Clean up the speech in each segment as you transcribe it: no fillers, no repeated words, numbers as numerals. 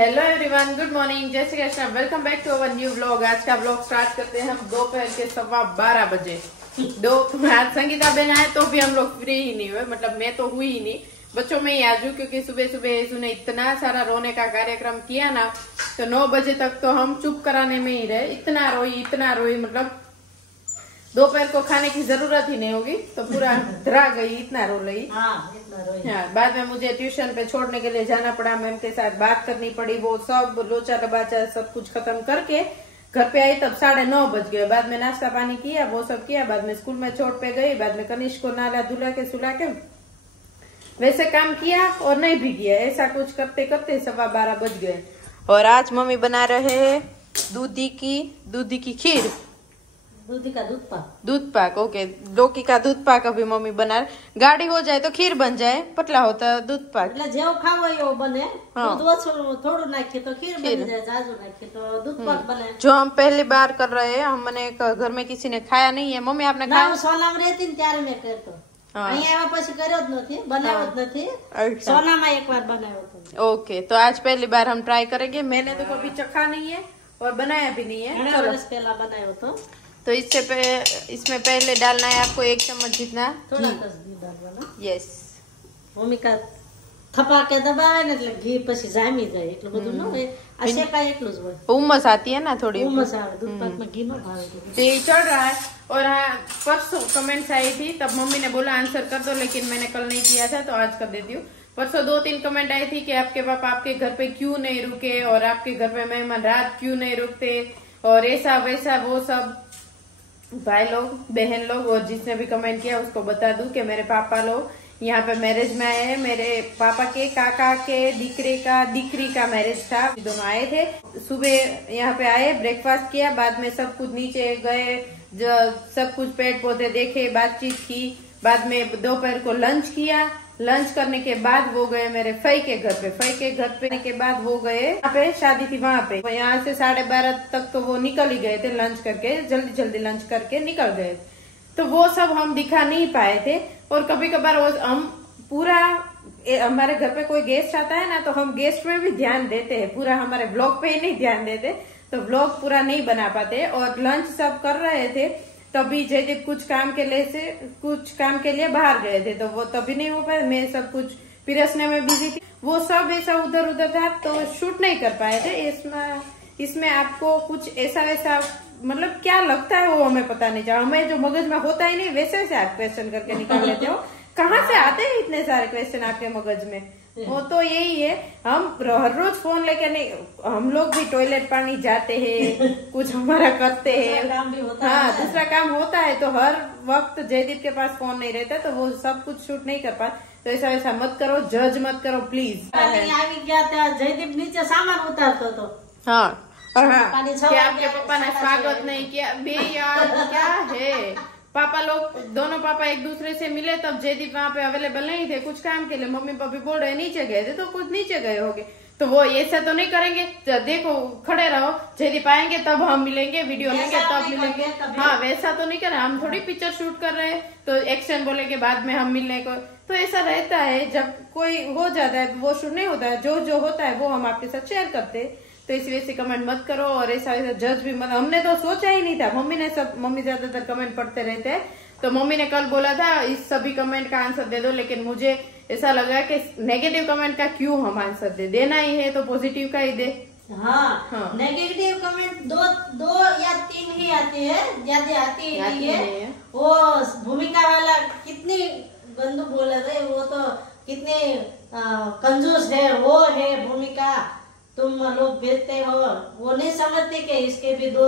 Hello everyone, good morning, जय Shri Krishna. Welcome back to our new vlog. आज का vlog start करते हैं हम दोपहर के 12:15 बजे। आज संगीता बहन आए तो भी हम लोग फ्री ही नहीं हुए, मतलब मैं तो हुई ही नहीं, बच्चों में ही आज हूँ, क्योंकि सुबह सुबह इसने इतना सारा रोने का कार्यक्रम किया ना, तो 9 बजे तक तो हम चुप कराने में ही रहे। इतना रोई, मतलब दोपहर को खाने की जरूरत ही नहीं होगी तो पूरा धरा गई, इतना रो रही। हाँ, बाद में मुझे ट्यूशन पे छोड़ने के लिए जाना पड़ा, मैम के साथ बात करनी पड़ी, वो सब लोचा डबाचा सब कुछ खत्म करके घर पे आई तब 9:30 बज गए। बाद में नाश्ता पानी किया, वो सब किया, बाद में स्कूल में छोड़ पे गई, बाद में कनिष्क को नाला धुला के सुला के वैसे काम किया और नहीं भी किया, ऐसा कुछ करते करते 12:15 बज गए। और आज मम्मी बना रहे हैं दूधी की खीर, दूध पाक। ओके, लौकी का दूध पाक अभी मम्मी बना रहे। गाढ़ी हो जाए तो खीर बन जाए, पतला होता है दूध पाक। जो खाओ वो बने। हाँ। थोड़ा नाखे तो खीर बन जाए, जाजू नाखे तो दूध पाक बने। जो हम पहली बार कर रहे हैं, हमने घर में किसी ने खाया नहीं है। मम्मी आपने खाया? सोना में रहती त्यारे में करतो। सोना में एक बार बनाया। ओके, तो आज पहली बार हम ट्राई करेंगे। मैंने तो कभी चखा नहीं है और बनाया भी नहीं है। पहला बनाया तो इसमें पहले डालना है आपको 1 चम्मच जितना थोड़ा घी डालना। यस, भूमिका थपा के दबावे ने એટલે ઘી પછી જામી જાય એટલું બધું ન હોય, આ શેકા એટલું જ હોય। उमस आती है ना थोड़ी, उमस આવે, दूध पाक में घी न भावे। तो ये चल रहा है। और हाँ, परसों कमेंट्स आई थी, तब मम्मी ने बोला आंसर कर दो, लेकिन मैंने कल नहीं किया था तो आज कर देती हूँ। परसों 2-3 कमेंट आई थी कि आपके पापा आपके घर पे क्यों नहीं रुके और आपके घर पे मेहमान रात क्यों नहीं रुकते और ऐसा वैसा वो सब। भाई लोग, बहन लोग और जिसने भी कमेंट किया उसको बता दूं कि मेरे पापा लोग यहाँ पे मैरिज में आए हैं। मेरे पापा के काका के दीकरी का मैरिज था, दोनों आए थे। सुबह यहाँ पे आए, ब्रेकफास्ट किया, बाद में सब कुछ नीचे गए, सब कुछ पेड़ पौधे देखे, बातचीत की, बाद में दोपहर को लंच किया। लंच करने के बाद वो गए मेरे फई के घर पे, के बाद वो गए यहाँ पे, शादी थी वहाँ पे। यहाँ से 12:30 तक तो वो निकल ही गए थे, लंच करके जल्दी लंच करके निकल गए। तो वो सब हम दिखा नहीं पाए थे। और कभी कभार हम पूरा हमारे घर पे कोई गेस्ट आता है ना, तो हम गेस्ट में भी ध्यान देते हैं, पूरा हमारे ब्लॉग पे ही नहीं ध्यान देते, तो ब्लॉग पूरा नहीं बना पाते। और लंच सब कर रहे थे तभी जयदीप कुछ काम के लिए बाहर गए थे, तो वो तभी नहीं हो पाया। मैं सब कुछ पिरसने में बिजी थी, वो सब ऐसा उधर था तो शूट नहीं कर पाए थे। इसमें आपको कुछ ऐसा वैसा मतलब क्या लगता है वो हमें पता नहीं चला। हमें जो मगज में होता ही नहीं वैसे से आप क्वेश्चन करके निकाल लेते हो। कहाँ से आते हैं इतने सारे क्वेश्चन आपके मगज में? वो तो यही है, हम हर रोज फोन लेके नहीं, हम लोग भी टॉयलेट पानी जाते हैं, कुछ हमारा करते हैं, हाँ दूसरा काम होता है, तो हर वक्त जयदीप के पास फोन नहीं रहता, तो वो सब कुछ शूट नहीं कर पाते। तो ऐसा वैसा मत करो, जज मत करो प्लीज। जयदीप नीचे सामान उतारतो तो हाँ, और हाँ, क्या आपके पापा ने स्वागत नहीं किया बे यार, क्या है। पापा लोग, दोनों पापा एक दूसरे से मिले तब जयदीप वहाँ पे अवेलेबल नहीं थे कुछ काम के लिए। मम्मी पापी बोल रहे नीचे गए थे, तो कुछ नीचे गए होंगे, तो वो ऐसा तो नहीं करेंगे। देखो खड़े रहो, जयदीप आएंगे तब हम मिलेंगे, वीडियो लेंगे तब मिलेंगे। हाँ, वैसा तो नहीं कर रहे, हम थोड़ी पिक्चर शूट कर रहे हैं तो एक्शन बोलेंगे बाद में हम मिलने को। तो ऐसा रहता है, जब कोई हो जाता है वो शूट नहीं होता है, जो होता है वो हम आपके साथ शेयर करते हैं। तो इस वजह से कमेंट मत करो और ऐसा जज भी मत। हमने तो सोचा ही नहीं था, मम्मी ज्यादातर कमेंट पढ़ते रहते हैं, तो मम्मी ने कल बोला था इस सभी कमेंट का आंसर दे दो, लेकिन मुझे ऐसा लगा कि नेगेटिव कमेंट का क्यों हम आंसर देना ही है तो पॉजिटिव का ही दे। हाँ। नेगेटिव कमेंट 2 या 3 ही आते हैं, ज्यादा आती नहीं है। वो भूमिका वाला कितनी गंदू बोला रहे, वो तो कितने कंजूस है, वो है भूमिका, तुम लोग भेजते हो, वो नहीं समझते कि इसके भी 2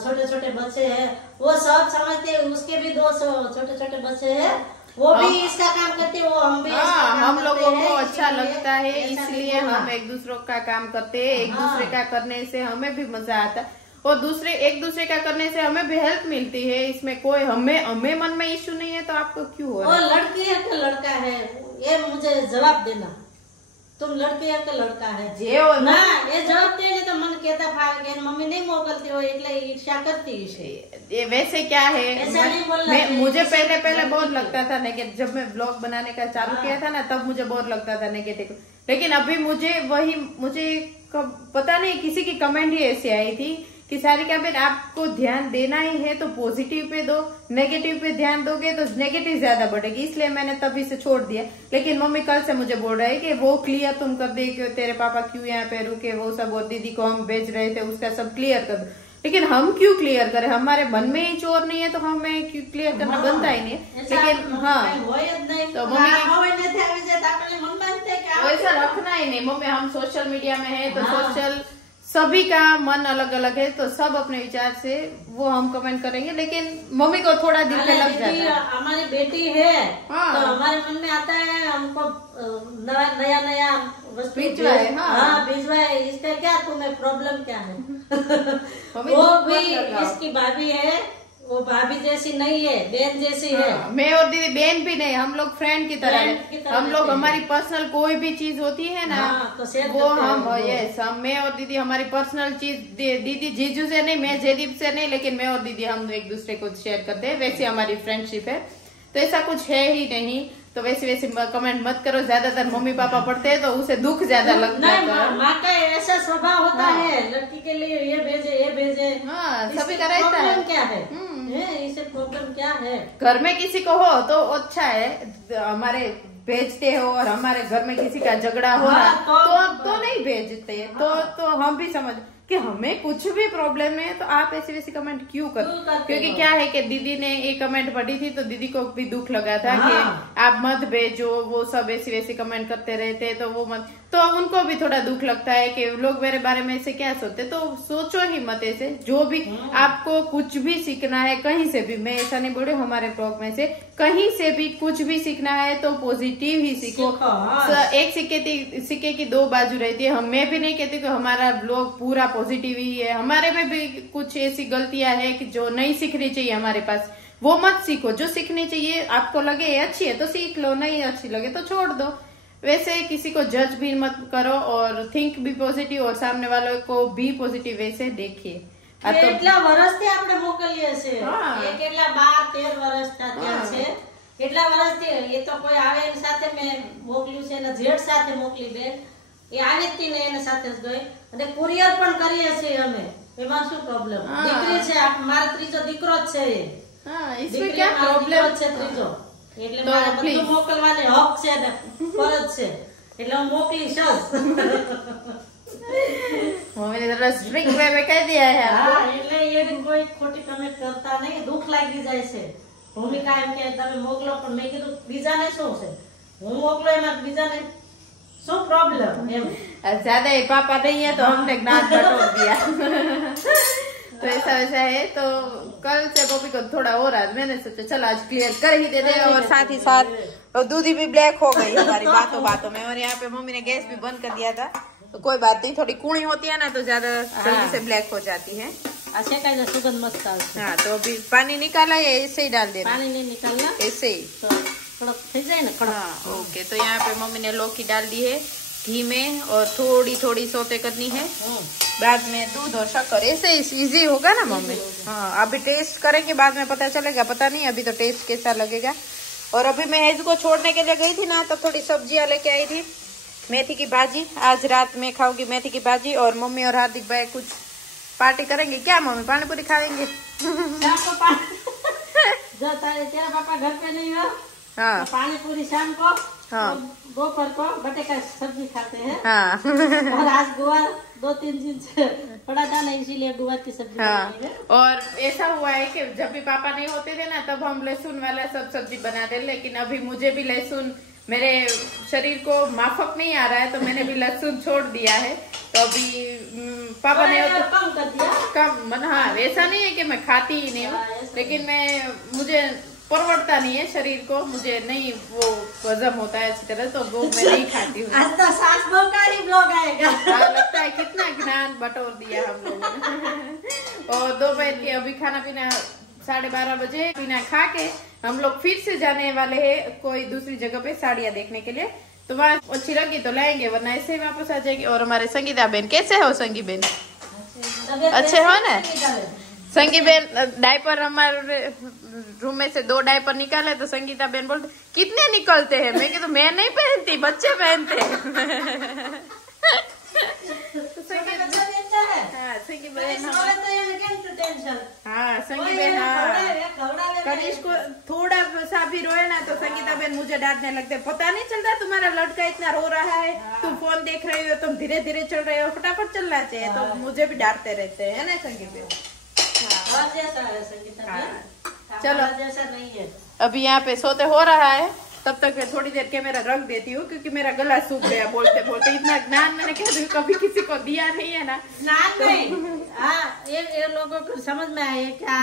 छोटे बच्चे हैं, वो सब समझते हैं उसके भी 2 छोटे बच्चे हैं, वो भी इसका काम करते हैं, वो हम भी हम लोगों को अच्छा लगता है, इसलिए हम एक दूसरे का काम करते हैं। एक दूसरे का करने से हमें भी मजा आता है और एक दूसरे का करने से हमें भी हेल्प मिलती है। इसमें कोई हमें मन में इश्यू नहीं है, तो आपको क्यों हो रहा है? वो लड़की है कि लड़का है, ये मुझे जवाब देना। तुम लड़के या तो लड़का है जे हो ना, ये जवाब देने तो मन कहता था कि मम्मी नहीं मोकलती हो એટલે ईर्ष्या करती है। वैसे क्या है, ऐसा नहीं बोलना मुझे पहले बहुत लगता था नेगेटिव, जब मैं ब्लॉग बनाने का चालू किया था ना तब मुझे बहुत लगता था नेगेटिव, लेकिन अभी मुझे पता नहीं किसी की कमेंट ही ऐसी आई थी कि सारिका बेन आपको ध्यान देना ही है तो पॉजिटिव पे दो, नेगेटिव पे ध्यान दोगे तो नेगेटिव ज्यादा बढ़ेगी, इसलिए मैंने तभी से छोड़ दिया। लेकिन मम्मी कल से मुझे बोल रहे हैं कि वो क्लियर तुम कर दे कि तेरे पापा क्यों यहाँ पे रुके, वो सब, और दीदी को हम भेज रहे थे उसका सब क्लियर कर दो। लेकिन हम क्यों क्लियर करें, हमारे मन में ही चोर नहीं है तो हमें क्यों क्लियर करना बनता ही नहीं है। लेकिन हाँ, तो मम्मी वैसा रखना ही नहीं। मम्मी हम सोशल मीडिया में है तो सोशल सभी का मन अलग अलग है, तो सब अपने विचार से वो हम कमेंट करेंगे, लेकिन मम्मी को थोड़ा दिल पे लग जाता है। हमारी बेटी है तो हमारे मन में आता है हमको नया वस्तु भिजवाए, भिजवाए, इसका क्या तुम्हें प्रॉब्लम क्या है। वो भी इसकी भाभी है, वो भाभी जैसी नहीं है, बहन जैसी है। मैं और दीदी बहन भी नहीं, हम लोग फ्रेंड की तरह है। हम लोग हमारी पर्सनल कोई भी चीज होती है ना तो वो हम मैं और दीदी हमारी पर्सनल चीज, दीदी जीजू से नहीं, मैं जयदीप से नहीं, लेकिन मैं और दीदी हम एक दूसरे को शेयर करते हैं, वैसे हमारी फ्रेंडशिप है। तो ऐसा कुछ है ही नहीं, तो वैसे कमेंट मत करो। ज्यादातर मम्मी पापा पढ़ते हैं तो उसे दुख ज्यादा लगता है। माँ का ऐसा स्वभाव होता है, लड़की के लिए ये भेजे, हाँ सभी का रहता है। क्या है इसे प्रॉब्लम क्या है। घर में किसी को हो तो अच्छा है, हमारे भेजते हो, और हमारे घर में किसी का झगड़ा हो रहा तो नहीं भेजते, तो हम भी समझ कि हमें कुछ भी प्रॉब्लम नहीं है, तो आप ऐसी वैसी कमेंट क्यों करते? क्योंकि क्या है कि दीदी ने एक कमेंट पढ़ी थी तो दीदी को भी दुख लगा था कि आप मत भेजो, वो सब ऐसी वैसी कमेंट करते रहते तो वो मत, तो उनको भी थोड़ा दुख लगता है कि लोग मेरे बारे में ऐसे क्या सोचते। तो सोचो ही मत ऐसे, जो भी आपको कुछ भी सीखना है कहीं से भी, मैं ऐसा नहीं बोल रही हमारे ब्लॉग में से, कहीं से भी कुछ भी सीखना है तो पॉजिटिव ही सीखो। एक सिक्के की दो बाजू रहती है। मैं भी नहीं कहती कि हमारा ब्लॉग पूरा पॉजिटिव ही है, हमारे में भी कुछ ऐसी गलतियां है कि जो नहीं सीखनी चाहिए हमारे पास, वो मत सीखो। जो सीखनी चाहिए आपको लगे अच्छी है तो सीख लो, नहीं अच्छी लगे तो छोड़ दो। वैसे किसी को जज भी मत करो और थिंक भी पॉजिटिव, और सामने वालों को भी पॉजिटिव वैसे देखिए। કેટલા વર્ષથી આપણે મોકલીએ છે, એ કેટલા 12-13 વર્ષના ત્યાં છે, કેટલા વર્ષથી એ તો કોઈ આવે એની સાથે મેં મોકલ્યું છે ને જેઠ સાથે મોકલી દે, એ આવી હતી ને એના સાથે જ ગઈ, અને કુરિયર પણ કરીએ છીએ અમે, એમાં શું પ્રોબ્લેમ? દીકરી છે, મારો ત્રીજો દીકરો જ છે, इसमें क्या प्रॉब्लम છે ત્રીજો, એટલે મારે બધું મોકલવાની હક છે ને ફરજ છે, એટલે હું મોકલીશ જ। मम्मी ने जरा स्ट्रिक्ट वे में कह दिया है। એટલે એ કોઈ ખોટી કમેન્ટ કરતા નહીં, દુખ લાગી જાય છે। ભૂમિકા એમ કે તમે મોકલો, પણ મેં કીધું બીજાને શું છે, હું મોકલો એમાં બીજાને શું પ્રોબ્લેમ એમ। ज्यादा ही पापा नहीं है तो हमने ज्ञान बटोर दिया। तो ऐसा वैसा है। तो कल से मम्मी को थोड़ा हो रहा है, मैंने सोचा चल आज क्लियर कर ही देते हैं, और साथ ही साथ दूधी भी ब्लैक हो गई हमारी बातों में। और यहाँ पे मम्मी ने गैस भी बंद कर दिया था, तो कोई बात नहीं, थोड़ी कूणी होती है ना तो ज्यादा जल्दी से ब्लैक हो जाती है। सुगंध मस्त। हाँ तो अभी पानी निकाला या ऐसे ही डाल देना? पानी नहीं निकालना, ऐसे ही तो थोड़ा जाए ना। हाँ ओके। तो यहाँ पे मम्मी ने लौकी डाल दी है घी में, और थोड़ी थोड़ी सौते करनी है, बाद में दूध और शक्कर, ऐसे इजी होगा ना मम्मी? हाँ अभी टेस्ट करेंगे, बाद में पता चलेगा, पता नहीं अभी तो टेस्ट कैसा लगेगा। और अभी मैं हेजू को छोड़ने के लिए गई थी ना, तब थोड़ी सब्जियां लेके आई थी, मेथी की भाजी, आज रात में खाऊंगी मेथी की भाजी। और मम्मी और हार्दिक भाई कुछ पार्टी करेंगे क्या मम्मी? पानी पूरी खाएंगे? जो तेरा पापा घर पे नहीं हो, हाँ तो पानी पूरी शाम को, हाँ दोपहर को बटेका सब्जी खाते हैं। हाँ और आज गुआर 2-3 दिन से पड़ा था ना, इसीलिए गुआर की सब्जी। हाँ और ऐसा हुआ है कि जब भी पापा नहीं होते थे ना तब हम लहसुन वाला सब सब्जी बनाते, लेकिन अभी मुझे भी लहसुन मेरे शरीर को माफक नहीं आ रहा है, तो मैंने भी लहसुन छोड़ दिया है। तो अभी पापा ने कम कर दिया, कम। हाँ ऐसा नहीं है कि मैं खाती ही नहीं हूँ, लेकिन मुझे परवड़ता नहीं है शरीर को, मुझे नहीं वो हजम होता है अच्छी तरह, तो वो मैं नहीं खाती हूँ। आज तो सास बहू का ही ब्लॉग आएगा। लगता है कितना ज्ञान बटोर दिया हम लोगों ने। और दोपहर के अभी खाना पीना 12:30 बजे पीना खा के हम लोग फिर से जाने वाले हैं कोई दूसरी जगह पे साड़ियाँ देखने के लिए। तो वहाँ अच्छी लगी तो लाएंगे, वरना ऐसे ही वापस आ जाएगी। और हमारे संगीता बहन, कैसे हो संगी बहन? अच्छे हो ना? संगी बहन डायपर हमारे रूम में से 2 डायपर निकाले तो संगीता बहन बोलते कितने निकलते हैं? मैं तो मैं नहीं पहनती, बच्चे पहनते हैं। संगी बहन कनिष को थोड़ा सा भी रोए ना तो संगीता बहन मुझे डांटने लगते, पता नहीं चल रहा तुम्हारा लड़का इतना रो रहा है, तुम फोन देख रही हो, तुम धीरे धीरे चल रहे हो, फटाफट चलना चाहिए। तो मुझे भी डांटते रहते हैं ना संगीता बहन। चलो जैसा नहीं है। अभी यहाँ पे सोते हो रहा है, तब तक मैं थोड़ी देर कैमरा रख देती हूँ क्योंकि मेरा गला सूख गया बोलते बोलते। इतना ज्ञान मैंने कभी किसी को दिया नहीं है ना। ज्ञान नहीं, ये लोगों को समझ में आए क्या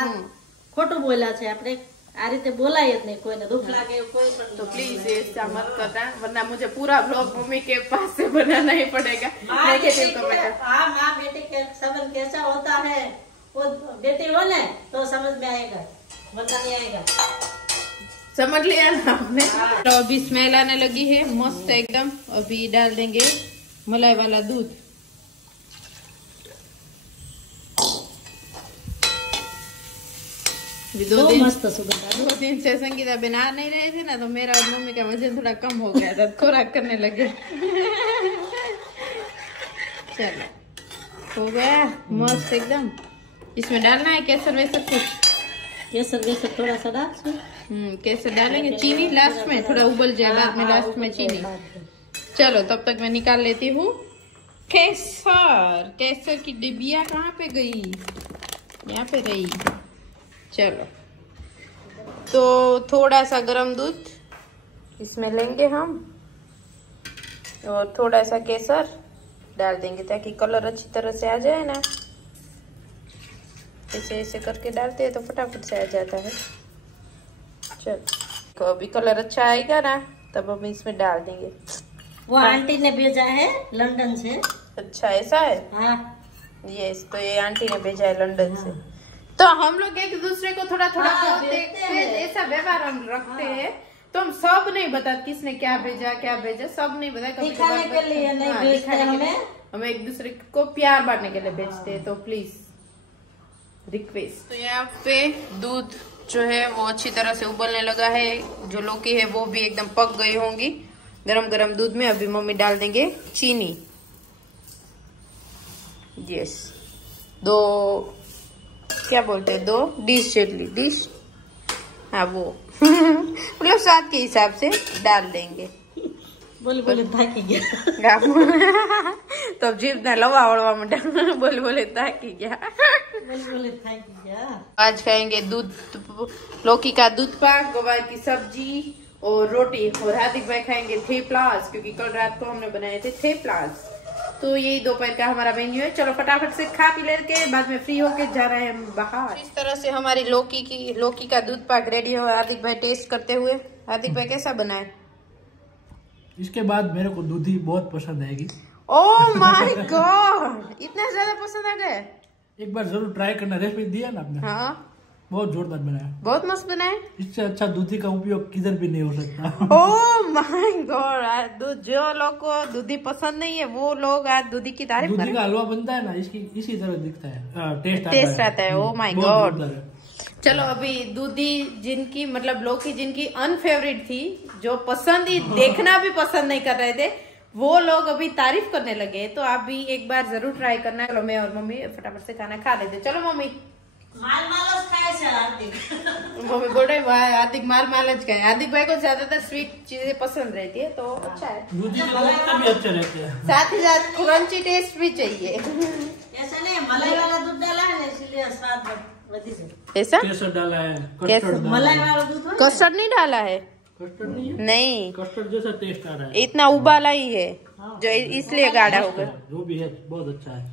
खोटू बोला छे आपने, आ रीते बोलाय ज नहीं, कोई ने दुख लागे कोई पण। तो प्लीज ऐसा मत करना, वरना मुझे पूरा ब्लॉग मम्मी के पास से बनाना ही पड़ेगा। माँ बेटी के संबंध कैसा होता है वो बेटी हो ना तो समझ में आएगा, वरना नहीं आएगा। समझ लिया ना आपने? तो अभी स्मेल आने लगी है मस्त एकदम। अभी डाल देंगे मलाई वाला दूध। दो दिन से संगीता बना नहीं रहे थे ना, तो मेरा और मम्मी का वजन थोड़ा कम हो गया था, खुराक करने लगे। चलो हो गया मस्त एकदम। इसमें डालना है केसर वेसर कुछ? केसर वेसर थोड़ा सा डाल, केसर डालेंगे, चीनी लास्ट में, थोड़ा उबल जाए बाद में लास्ट में चीनी। चलो तब तक मैं निकाल लेती हूँ केसर। केसर की डिबिया कहाँ पे गई? यहाँ पे रही। चलो तो थोड़ा सा गरम दूध इसमें लेंगे हम और थोड़ा सा केसर डाल देंगे ताकि कलर अच्छी तरह से आ जाए ना। ऐसे ऐसे करके डालते हैं तो फटाफट से आ जाता है। चल तो अभी कलर अच्छा आएगा ना तब हम इसमें डाल देंगे। वो आंटी ने भेजा है लंदन से। अच्छा ऐसा है? हाँ यस, तो ये आंटी ने भेजा है लंदन से। तो हम लोग एक दूसरे को थोड़ा थोड़ा देखते हैं, ऐसा व्यवहार हम रखते हैं। तो हम सब नहीं बता किसने क्या भेजा सब नहीं बता। दिखाने के लिए नहीं भेजते हम एक दूसरे को प्यार बांटने के लिए भेजते हैं। तो प्लीज रिक्वेस्ट। तो यहाँ पे दूध जो है वो अच्छी तरह से उबलने लगा है। जो लौकी है वो भी एकदम पक गई होंगी गरम गरम दूध में। अभी मम्मी डाल देंगे चीनी। यस, 2 क्या बोलते हैं 2 डिश जेटली डिश, हाँ वो मतलब स्वाद के हिसाब से डाल देंगे। बोले थाकी गया तो जीभ ना लवा वड़वा में बोले थाकी गया। बोले थाकी गया। आज खाएंगे दूध, लौकी का दूध पाक, गवार की सब्जी और रोटी। और हार्दिक भाई खाएंगे थेपलास क्योंकि कल रात को हमने बनाए थे थेपलास। तो यही दोपहर का हमारा मेन्यू है। चलो फटाफट से खा पी लेके बाद में फ्री होके जा रहे हैं बाहर। इस तरह से हमारी लौकी का दूध पाक रेडी हो। हार्दिक भाई टेस्ट करते हुए, हार्दिक भाई कैसा बना है? इसके बाद मेरे को दूधी बहुत पसंद आएगी। ओह माय गॉड, इतना ज्यादा पसंद आ गया? एक बार जरूर ट्राई करना, रेसिपी दिया ना आपने। हाँ बहुत जोरदार बनाया, बहुत मस्त बनाया। इससे अच्छा दूधी का उपयोग किधर भी नहीं हो सकता। ओह माय गॉड, जो लोग को दूधी पसंद नहीं है वो लोग आज दूधी की तारीफ कर रहे हैं। दूधी का हलवा बनता है ना, इसी तरह दिखता है, टेस्ट आता है। Oh my God. चलो अभी दूधी जिनकी मतलब लौकी जिनकी अनफेवरेट थी, जो पसंद ही देखना भी पसंद नहीं कर रहे थे, वो लोग अभी तारीफ करने लगे। तो आप भी एक बार जरूर ट्राई करना। चलो मैं और मम्मी फटाफट से खाना खा लेते। चलो मम्मी। मम्मी बोल रहे हार्दिक मालच खाए। हार्दिक भाई को ज्यादातर स्वीट चीजें पसंद रहती है तो अच्छा है। दूधी के भी अच्छे रहते हैं, साथ ही साथ क्रंची टेस्ट भी चाहिए। ऐसा नहीं, मलाई वाला दूध डाला है ना इसलिए स्वाद ऐसा केसर डाला है, मलाई वाला दूध कस्टर्ड नहीं डाला है? कस्टर्ड नहीं, कस्टर्ड जैसा टेस्ट आ रहा है। इतना उबाला ही है जो इसलिए गाढ़ा हो गया। जो भी है बहुत अच्छा है।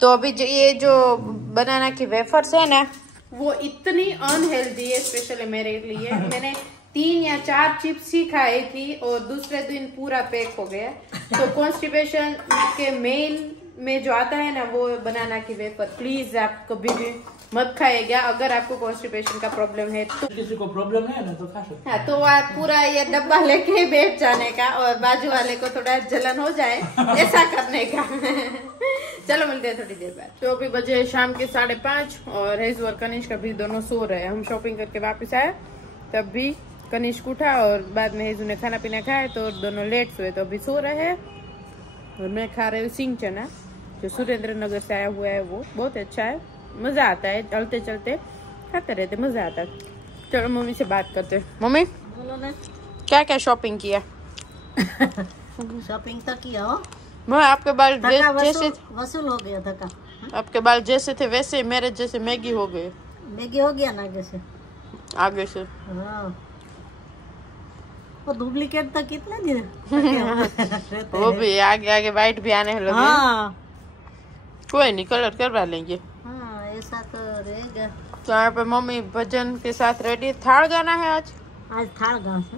तो अभी ये जो बनाना की वेफर्स है ना वो इतनी अनहेल्दी है, स्पेशली मेरे लिए। मैंने 3 या 4 चिप्स ही खाई थी और दूसरे दिन पूरा पैक हो गया। तो कॉन्स्टिपेशन के मेन में जो आता है ना वो बनाना की वेफर, प्लीज आप कभी भी मत खाइएगा। अगर आपको कॉन्स्टिपेशन का प्रॉब्लम है तो, किसी को प्रॉब्लम है ना तो खा सकते हाँ, तो आप पूरा ये डब्बा लेके बैठ जाने का और बाजू वाले को थोड़ा जलन हो जाए ऐसा करने का। चलो मिलते हैं थोड़ी देर बाद। तो अभी बजे शाम के 5:30 और हेजू और कनिष्क अभी दोनों सो रहे हैं। हम शॉपिंग करके वापस आए तब भी कनिष्क उठा और बाद में हेजू ने खाना पीना खाया तो दोनों लेट सोए, तो अभी सो रहे हैं। और मैं खा रही हूँ सिंह चना जो सुरेंद्र नगर से आया हुआ है, वो बहुत अच्छा है, मजा आता है, चलते चलते खाते रहते, मजा आता है। चलो मम्मी से बात करते हैं। मम्मी बोलो ना, क्या क्या शॉपिंग किया? शॉपिंग तो किया हो, मैं आपके बाल जैसे वसूल हो गया धक्का। आपके बाल जैसे थे वैसे मेरे जैसे मैगी हो गए। मैगी हो गया ना जैसे आगे से हाँ। वो डुप्लीकेट तो कितने दिन वो भी आगे आगे वाइट भी आने लगे। हाँ कोई नहीं, कलर करवा लेंगे। हाँ ऐसा तो रहेगा। तो यहाँ पे मम्मी भजन के साथ रेडी। थाड़ गाना है आज थाड़ गाँव से।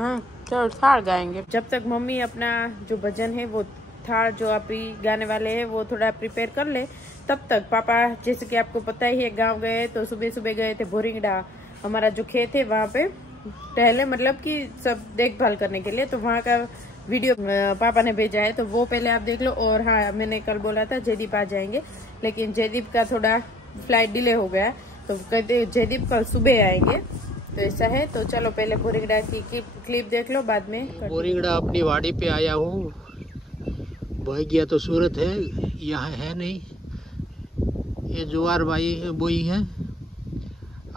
हाँ चलो थाड़ गाएंगे। जब तक मम्मी अपना जो भजन है वो थाड़ जो अभी गाने वाले हैं वो थोड़ा प्रिपेयर कर ले, तब तक पापा जैसे कि आपको पता ही है गांव गए तो सुबह सुबह गए थे बोरिंगडा, हमारा जो खेत है वहाँ पे पहले मतलब कि सब देखभाल करने के लिए, तो वहाँ का वीडियो पापा ने भेजा है तो वो पहले आप देख लो। और हाँ मैंने कल बोला था जयदीप आ जाएंगे, लेकिन जयदीप का थोड़ा फ्लाइट डिले हो गया तो कहते जयदीप कल सुबह आएंगे, तो ऐसा है। तो चलो पहले बोरिंगडा की क्लिप देख लो, बाद में बोरिंगडा अपनी वाड़ी पे आया हूँ। बह गया तो सूरत है, यहाँ है नहीं। ये ज्वार बोई है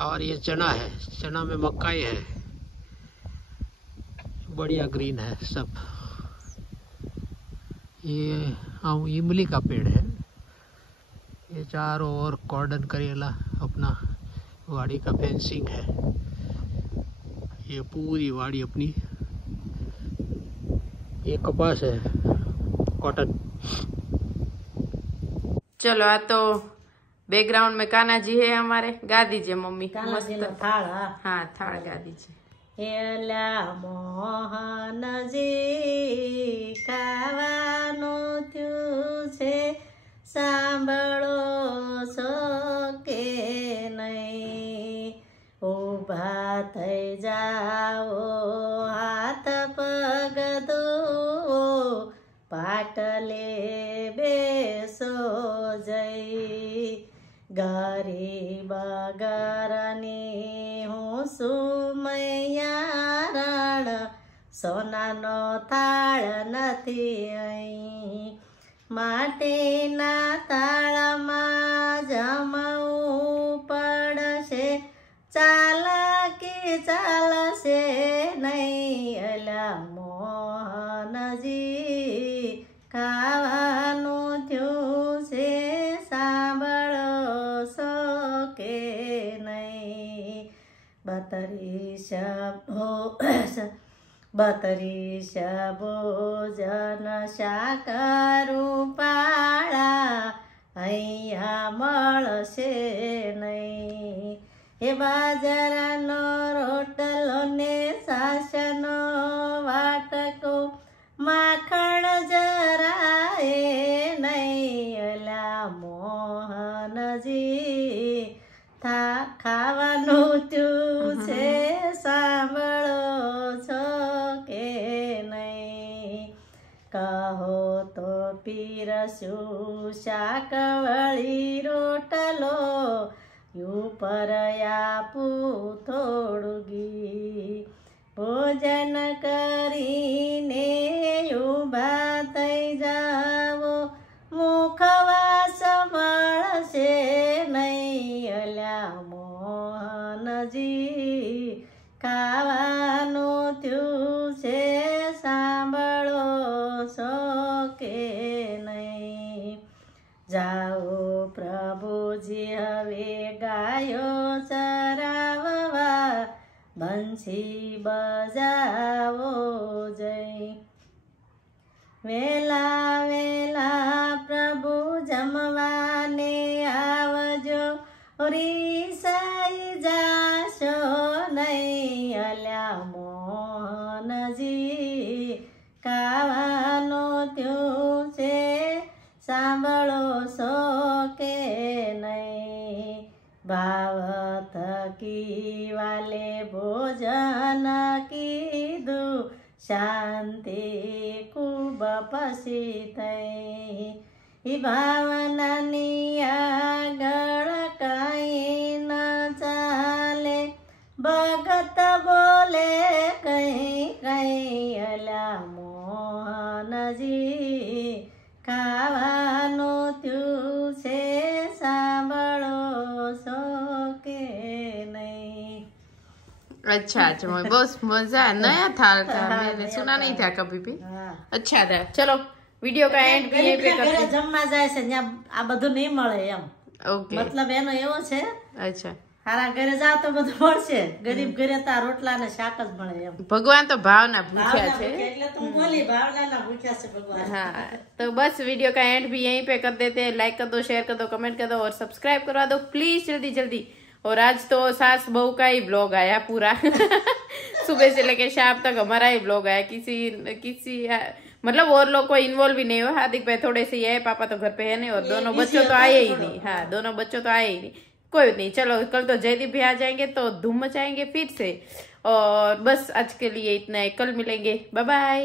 और ये चना है, चना में मक्काई है, बढ़िया ग्रीन है सब। ये इमली का पेड़ है। ये चारों ओर कॉर्डन करेला अपना वाड़ी का फेंसिंग है। ये पूरी वाड़ी अपनी, ये कपास है, कॉटन। चलो आ तो बैकग्राउंड में कान्हा जी है हमारे, गा दीजिए मम्मी। कान्हा जी नो थाड़। हाँ थाड़ गा दीजिए। एला મોહનજી ખાવાનું થયું છે સાંભળો છો કે નહીં, ઊભા થઈ જાઓ હાથ પગ ધોવો પાટલે બેસો જઈ, ગરીબ ગરની હું સુમૈયારણ સોનાનો થાળ નથી અહીં, માટીના થાળમાં જમવું પડશે, ચાલકી ચાલશે નહીં, અલા મોહનજી ખાવાનું થયું છે સાંભળો છો કે નહીં, 32 ભોજન શાકરૂપાળા અહીંયા મળશે નહીં, એ બાજરાનો રોટલો ને સાસનો વાટકો માખણ જરાય નહીં, અલા મોહનજી ખાવાનું થયું છે સાંભળો છો કે નહીં, કહો તો પીરસું શાકવળી રોટલો, ઉપર આપું થોડું ઘી, ભોજન કરીને ઊભા થઈ જાવો મુખવાસ મળશે નહીં, અલા મોહનજી ખાવાનું થયું છે સાંભળો છો કે નહીં, જાઓ પ્રભુજી હવે ગાયો ચરાવવા બંસી બજાવો જઈ, વેલા વેલા પ્રભુ જમવાને આવજો રીસાઈ જાશો નહીં, અલા મોહનજી ખાવાનું થયું છે સાંભળો છો કે નહીં, ભાવ થકી વાલે ભોજન કીધું, શાંતિ ખૂબ પછી થઈ, ઈ ભાવનાની આગળ કાંઈ ન ચાલે, ભગત બોલે કઈ કઈ અલા મોહનજી, ખાવાનું થયું છે સાંભળો છો કે નહીં। अच्छा अच्छा बहुत मजा नया था मैंने सुना नहीं था कभी भी। अच्छा था। चलो वीडियो का एंड भी यहीं पे करते हैं। જમવા જાય છે ત્યાં આ બધું નહીં મળે એમ, ओके મતલબ એનો એવો છે अच्छा હારા ઘરે જાવ તો બધું મળશે, ગરીબ ઘરે તો રોટલા ને શાક જ મળે એમ। भगवान तो भावना भूख्या ભાવના છે। ભૂખ્યા એટલે તું બોલી ભાવના ભૂખ્યા છે ભગવાન। हाँ तो बस वीडियो का एंड भी यहीं पे कर देते हैं। लाइक कर दो, शेयर कर दो, कमेंट कर दो और सब्सक्राइब करवा दो प्लीज जल्दी जल्दी। और आज तो सास बहू का ही ब्लॉग आया पूरा सुबह से लेके शाम तक हमारा ही ब्लॉग आया, किसी मतलब और लोग कोई इन्वॉल्व ही नहीं हुआ। हार्दिक भाई थोड़े से है, पापा तो घर पे है नहीं और दोनों बच्चों तो आए ही नहीं। हाँ दोनों बच्चों तो आए ही नहीं। कोई नहीं, चलो कल तो जयदीप भी आ जाएंगे तो धूम मचाएंगे फिर से। और बस आज के लिए इतना है, कल मिलेंगे, बाय बाय।